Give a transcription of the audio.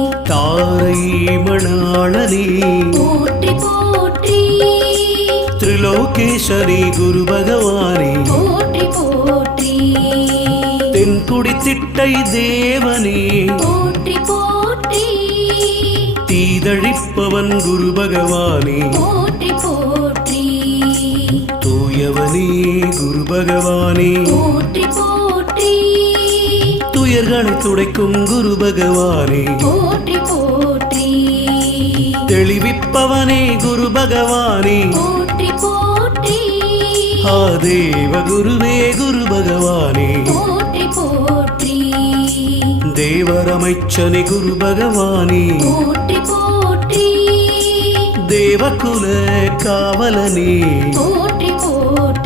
தாரை மணாளனே. போற்றி போற்றி. திரிலோகேஸ்வரி குரு பகவானே. போற்றி போற்றி. தென்குடி திட்டை தேவனே. போற்றி போற்றி. தீதழிப்பவன் குரு பகவானே. போற்றி போற்றி. தூயவனே குரு பகவானே. போற்றி போற்றி துயர்களை துடைக்கும் குரு பகவானே. போற்றி போற்றி. தெளிவிப்பவனே குரு பகவானே. போற்றி போற்றி. ஆ தேவ குருவே குரு பகவானே. போற்றி போற்றி. தேவரமைச்சனே குரு பகவானே. போற்றி போற்றி. தேவகுல காவலனே. போற்றி.